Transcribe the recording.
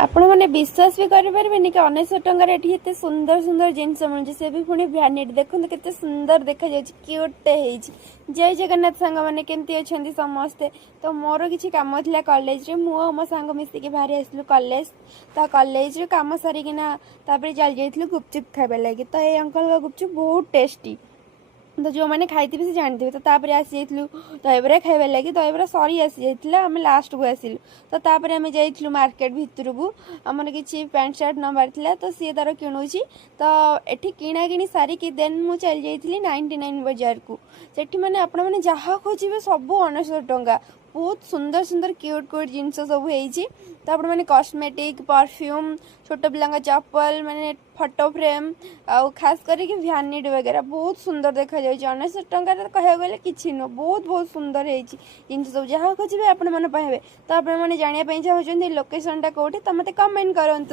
आपण मैंने विश्वास भी करें कि 1900 टकर एत सुंदर सुंदर जिनस मिलूँ से भी पुणी भ्यानिटी देखो के सुंदर देखा क्यूटे जय जगन्नाथ सांग मैंने केमती अच्छा समस्ते। तो मोर किसी कम था कॉलेज रे मु मो सांग मिसिकी बाहरी आसलु कॉलेज। तो कॉलेज रे कम सारिकिना चल जाइलु गुपचुप खाइबा लगी। तो ये अंकल का गुपचुप बहुत टेस्टी। तो जो मैंने खाई से जानते तो तापर आसी दहीबरा खाइबा लगी दहीबरा सरी आसी जाइए आम लास्ट को आसिलु। तो तापर आम जाइलु मार्केट भितर को आमर किसी पैंट सार्ट नबार था तो सी तार किणुची। तो ये किणा कि सारिकी देन मु चल जाइली 99 बजार को सेठी मैंने आपण मैंने जहाँ खोजे सब 1900 टंका बहुत सुंदर सुंदर क्यूट क्यूट जिनस सब है। तो आप मैंने कॉस्मेटिक परफ्यूम छोट पिला चप्पल मैंने फोटो फ्रेम आउ खास करके भ्यानिटी वगैरह बहुत सुंदर देखा जाए। 1900 टंका कह गले कि नुह बहुत बहुत सुंदर है जिन सब जहाँ खोजे आपण मैंने पाइबे। तो आप मैंने जानापी चाहते लोकेशन टा कौटी तो मत कमेंट करूँ।